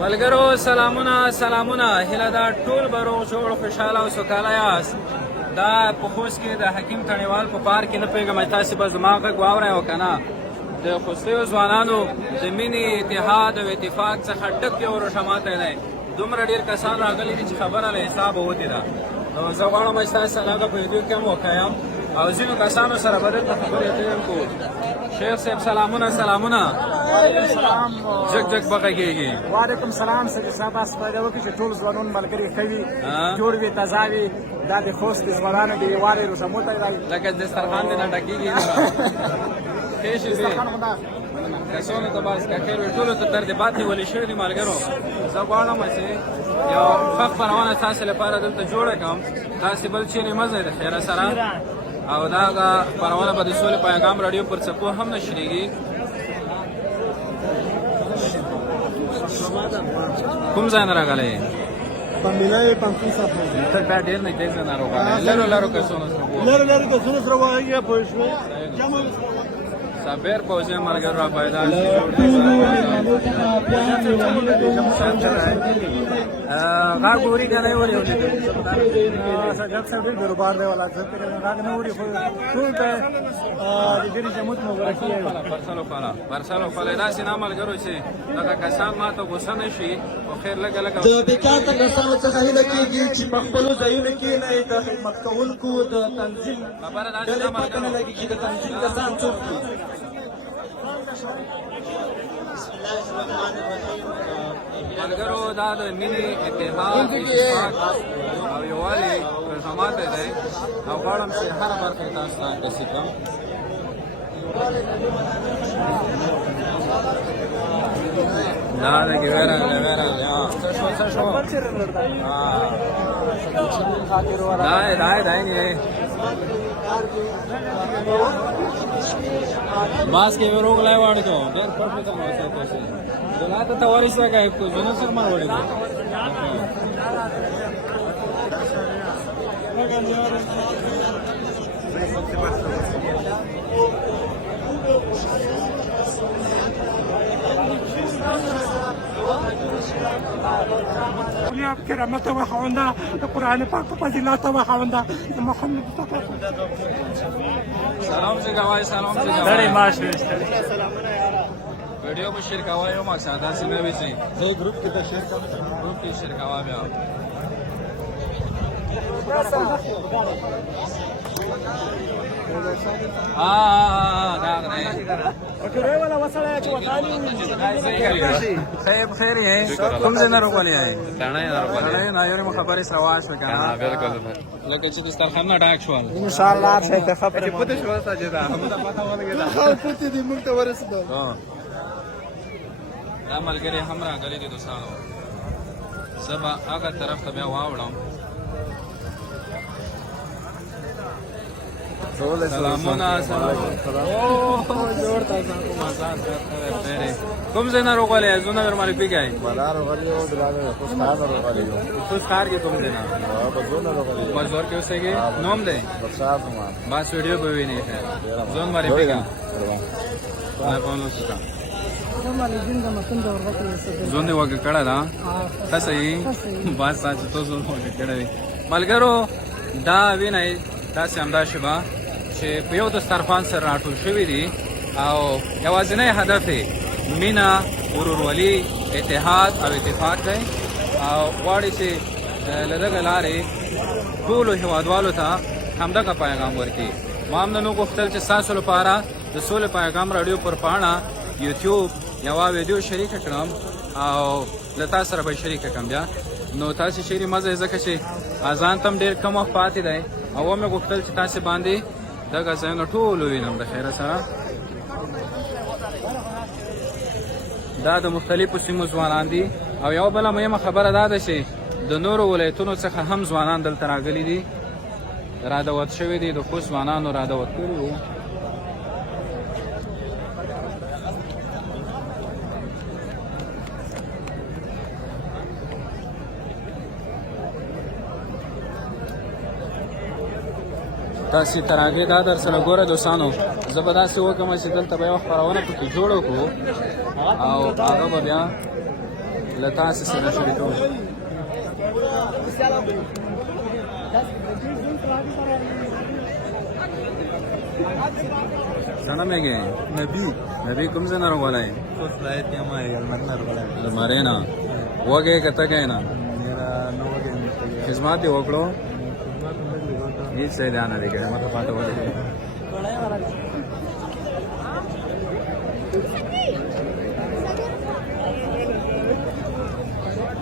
ملګرو سلامونه سلامونه هیله ده ټول به روغ جوړ خوشحاله او سوکاله یاست. دا په خوست کې د حکیم تڼیوال په پارک کې نه پوهېږم تاسې به زما غږ واورئ او که نه د خوستیو ځوانانو د مینې اتحاد او اتفاق څخه ډک یو روښماتی دی. دومره ډېر کسان راغلي دي چې خبره له حسابه وتې ده. نو زه غواړم چې تاسې سره هغه په ویډیو کې هم وښیم او ځینو کسانو سره به دلته خبرې اترې هم کوو. شیخ صاحب سلامونه سلامونه. وعلیکم سلام. جګ جګ به غږېږي. وعلیکم سلام. سید صاحب تاسو پیدا وکړي چې ټول ځوانان ملګري ښه وي، جوړ وي، تازه وي. دا د خوست د ځوانانو د یووالي روزموتی دی. لکه دسترخوان دې نه ډکېږي ښې شي کسانو ته بس که خیر وي ټولو ته ترتیبات نیولې شوي دي. ملګرو زه غواړم چې یو ښه خپرونه تاسې لپاره دلته جوړه کړم. تاسې بل چیرې مه ځئ د خیره سره او دا خپرونه به د سولې پیغام راډیو پر څپو هم نشریږي. کوم ځای نه راغلی یې؟ Familia Pampin Sapo. ته بیا ډېر نږدې ځای نه راغلی. لرو کسانو سره کسانو سره وایي پوه شوې. صابر پوځي ملګرو را پیدا شي. غږ اوري که نه اوري؟ جب صاحب ډېر بېروبار دی والا زه پرې غږ نه اوري خو ټول ته د ډېرې جمود مبارکي پرسل وخلی داسې نه ملګرو چې دغه کسان ما ته غوسه نه شي خو خیر لږه لږه د بېکاره کسانو څخه هیله کېږي چې په خپلو ځایونو کې د خدمت کوونکو د تنظیم ډلې پته نه لګي چې د تنظیم کسان څوک دي. ملګرو دا د مینې اتحاد اتفاق او یووالي روښماتی دی او غواړم چې هره برخه یې تاسو ته ډسي کړم. دا دی ورغلی څه شو دی نه ماسک یې ورغلی واړکو ډېر پټ ته وساتو شي دلته ته ورسې راغی کو جنو سره ما وړي اولیاء کرامت و خوانده قرآن پاک و فضیلات و خوانده محمد سلام سے گواہی سلام سے ډېرې گواہی ماشوي ویډیو په شیر گواہی او مقصد داسې نه وي چې ګروپ کې د شیر ګروپ کې شیر گواهی بیا دا غره وکړې ولا وسله چې وکالي خیر یې کوم ځای نه روغلی یې؟ تڼۍ نه روغلی یې؟ نه یو خبرې سره واښوه که نه بالکل لکه چې دسترخوان نه ډک شول ان شاء الله چې ته خبرې چې پوته شوه ساجده همدا پته ولګېده پوته دې موږ ته ورسېدو. دا ملګري هم راغلي دي دوستانو. زه به هغه طرف ته بیا واوړم. سلامونه جوړ تاسو کوم آزاد کوم ځای نه روغلی یې؟ زونه درمالې پیږی بلا روغلی یو دلانه خوستان روغلی یو خوست ښار کې کوم ځای نه بزونه روغلی یو بازار کې اوسېږي؟ نوم دی برشاد نومان بس ویډیو به وینې خیر زون مالې پیږم زون دې وګه کړه ده ښه صحیح بس چې تو زون وګه کړی وي. ملګرو دا وینئ داسې همدا شبه چې په یو دسترخوان سره راټول شوي دي او یوازینی هدف یې مینه ورورولي اتحاد او اتفاق دی او غواړي چې له دغه لارې ټولو هېوادوالو ته همدغه پیغام ورکړي. ما هم نن وغوښتل چې ستاسو لپاره د سولې پیغام راډیو پر پاڼه یوټیوب یوه ویډیو شریکه کړم او له تاسو سره به یې شریکه کړم بیا نو تاسې چیرې مه ځئ ځکه چې اذان ته هم ډېر کم وخت پاتې دی او ومې غوښتل چې تاسې باندې دغه ځایونه ټول ووینم د خیره سره. دا د مختلفو سیمو ځوانان دي او یوه بله مهمه خبره دا ده چې د نورو ولایتونو څخه هم ځوانان دلته راغلي دي را دعوت شوي دي. د خوست ځوانانو را دعوت کړي وو. تاسې تر هغې دا در سره ګوره دوستانو زه به داسې وکړم چې دلته به یوه خپرونه پکې جوړه کړو او هغه به بیا له تاسو سره شریکوم. څنګه مېږي نبی کوم ځای نه راغلی؟ لمرې نه وږی که تږی نه؟ خدمت یې وکړو؟ هېڅ ځای دا نه دی کړی ماته پاته ولګېږي.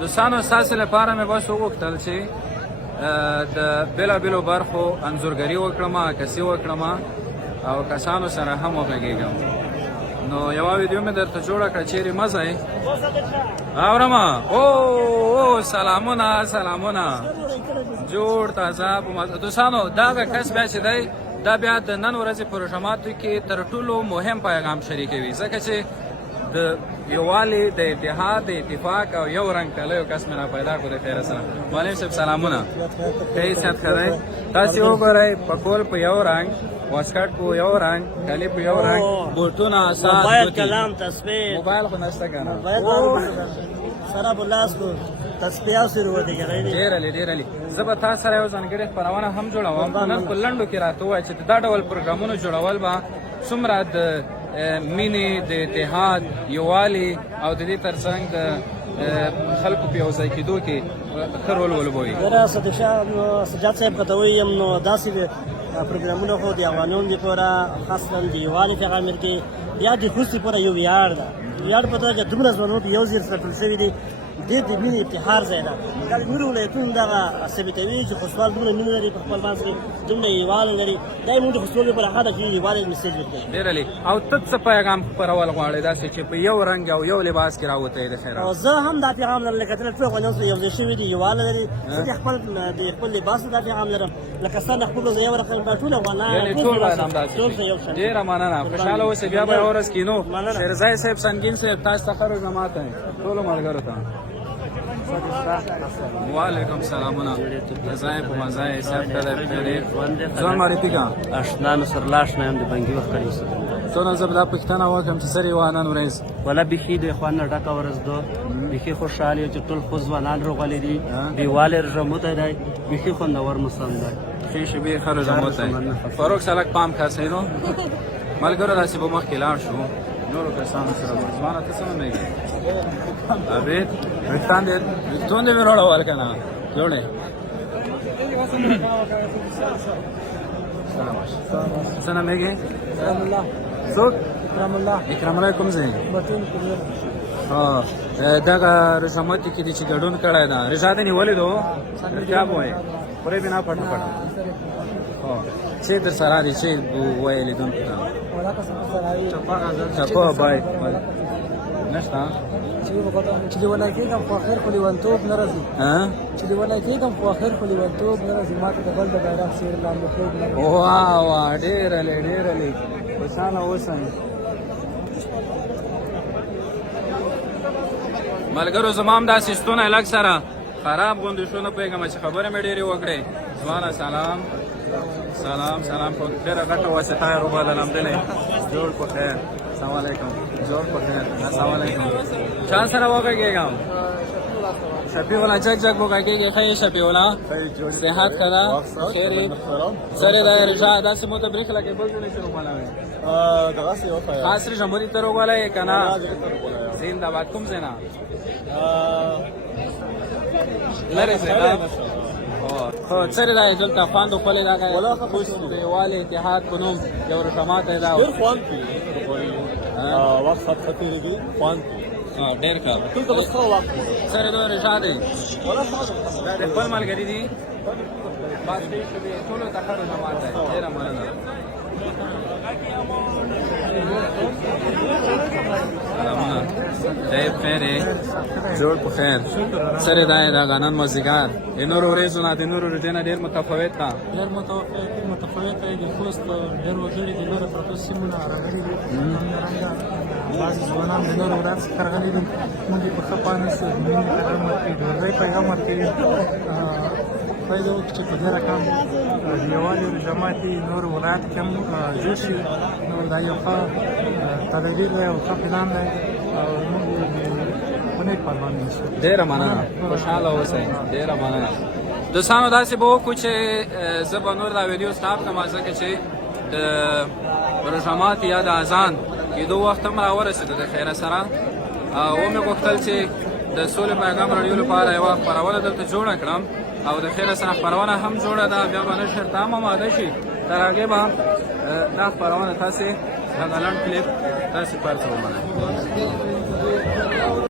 دوستانو ستاسو لپاره مې بس وغوښتل چې د بېلابېلو برخو انځورګري وکړم، عکاسي وکړم او کسانو سره هم وغږېږم. نو یوه ویډیو مې درته جوړه کړه، چیرې مه ځئ. اورم او سلامونه جوړ تازه په مزه. دوستانو دغه کس بیا چې دی دا بیا د نن ورځې په رژماتو کې تر ټولو مهم پیغام شریکوي، ځکه چې د یووالي د اتحاد د اتفاق او یو رنګ تللی کس مې را پیدا کړو. د خیره سره معلم صاحب سلامونه، ښه صحت ښه دی؟ تاسې وګورئ پکول په یو رنګ، واسکټ په یو رنګ، کالي په یو رنګ، بوټونه اساس موبایل کلام تصویر موبایل خو نشته که نه؟ سره په لاس کو تصفیه سره ودرېږي. ډېر علي. زه به تا سره یو ځانګړې خپرونه هم جوړوم. نن په لنډو کې راته ووایه چې دا ډول پروګرامونو جوړول به څومره د مینې د اتحاد یووالي او د دې ترڅنګ د خلکو په یو ځای کېدو کې ښه رول ولوبوي. زه سجاد صاحب ته ویم نو داسې پروګرامونه خو د افغانانو لپاره خاصه د یووالي پیغام ورکوي، یا د خوست لپاره یو ویاړ ده. ویاړ په توګه دومره ځوانان په یو ځای سره ټول شوي دي، دې د مینې اتحاد ځای ده. دا د نورو ولایتونو دغه ثابتوي چې خوستوال دومره مینه لري په خپل منځ کې، دومره یووالی لري. دا یې موږ د خوستوال لپاره ښه ده چې یووالي میسیج ورکوي. ډېر علي. او ته څه پیغام خپرول غواړې داسې چې په یو رنګ او یو لباس کې راوتی د خیرات؟ او زه هم دا پیغام لرم لکه ټول افغانان سره یو ځای شوي دي، یووالی لري. زه د خپل لباس دا پیغام لرم لکه ستا نه خپل ځای یو رقم ټول افغانان ټول باید همداسې شي. ډېره مننه، خوشحاله اوسئ. بیا به یوه ورځ کینو. شیرزای صاحب سنګین صاحب تاسو ته ښه روزنامات دی ټولو ملګرو ته. وعلیکم سلامونه. ځای په مزای صاحب ته ځان معرفي کا اشنا نصر الله اشنا یم د بنګي وخت کړی سره څونه زه دا پښتنه وکم چې سری وانان ورځ ولا بخي د اخوان ډکه ورځ دو بخي خوشاله چې ټول خو ځوانان روغلي دي دیواله رجمو ته دی بخي خوندور مسلمان دی خې شبي خرج مو ته فاروق سالک پام خاصینو ملګرو داسې په مخ کې لاړ شو نورو کسانو سره ځوانه ته څه مېږي ابه وختان دې څونه وروړ ورکنه جوړه سلام مېږي رحم الله څوک اکرام الله کوم ځای بټون کوم دا رسمات کې چې ګډون کړای دا رضا دې نیولې دو کیا وای پرې بنا پټ پټ چې در سره دي چې وایلې دون ته ولا کا سره چپا بای نشتا چې ولا کېږم خو اخر خو لیونتوب ناراضي ها چې ولا کېږم خو اخر خو لیونتوب ناراضي ماته د بل د بیرغ سیر لاندې خوب نه واه ډېر لې وسانه وسن ملګرو زمام دا سیستونه الګ سره خراب غوندې شو نه پیغام چې خبره مې ډېری وکړې ځوانه سلام په ډېره غټه واسطه روبال الحمدلله جوړ په خیر السلام علیکم جوړ په خیر السلام علیکم چا سره وګورګم شپې ولا جګ وګورګې خیر شپې ولا صحت کړه خیر سره دا رضا داسې مو ته بریک لګې بل څه شروع مالوي دغه څه یو فایده خاص جمهوریت تر وګولای کنه زنده‌باد کوم زینا لره زینا خو سره دا دلته فاندو په لګا ولا خوش دی والي اتحاد کوم یو رقمات دا خوان وخت خطرېږي خوان ډېر کار ټول ته بس وخت سره دا رشاد دی ولا دا خپل ملګری دي بس دې ټول ته خبره نه ماته ډېر مننه دې پېره جوړ په خیر سره دا غنن مزګار د نور ورځو نه د نور ورځې نه ډېر متفاوت دی د خوست ډېر وګړي د نور پروتو سیمونه راغلي دي بعضې ځوانان د نور ورځ راغلي دي موږ په ښه پانه سره موږ پیغام ورکوي د ورځې پیغام ورکوي فایده وکړي چې په دې رقم د یووالي جماعت نور ولایت کې هم جوړ شي نو دا یو ښه تدبیر دی او ښه پلان دی او موږ نیک پروا نشي. ډیره مننه، خوشحاله اوسئ، ډیره مننه. دوستانو داسې به وکړو چې زه به نور دا ویډیو سټاپ کړم ځکه چې د روژه ماتي یا د اذان کېدو وخت هم راورسېدو د خیره سره، او ومې غوښتل چې د سولې پیغام راډیو لپاره یوه خپرونه دلته جوړه کړم او د خیره سره خپرونه هم جوړه ده، بیا به نشر ته هم آماده شي، تر هغې به دا خپرونه تاسې هغه لنډ کلیپ تاسې پر څه ومنئ.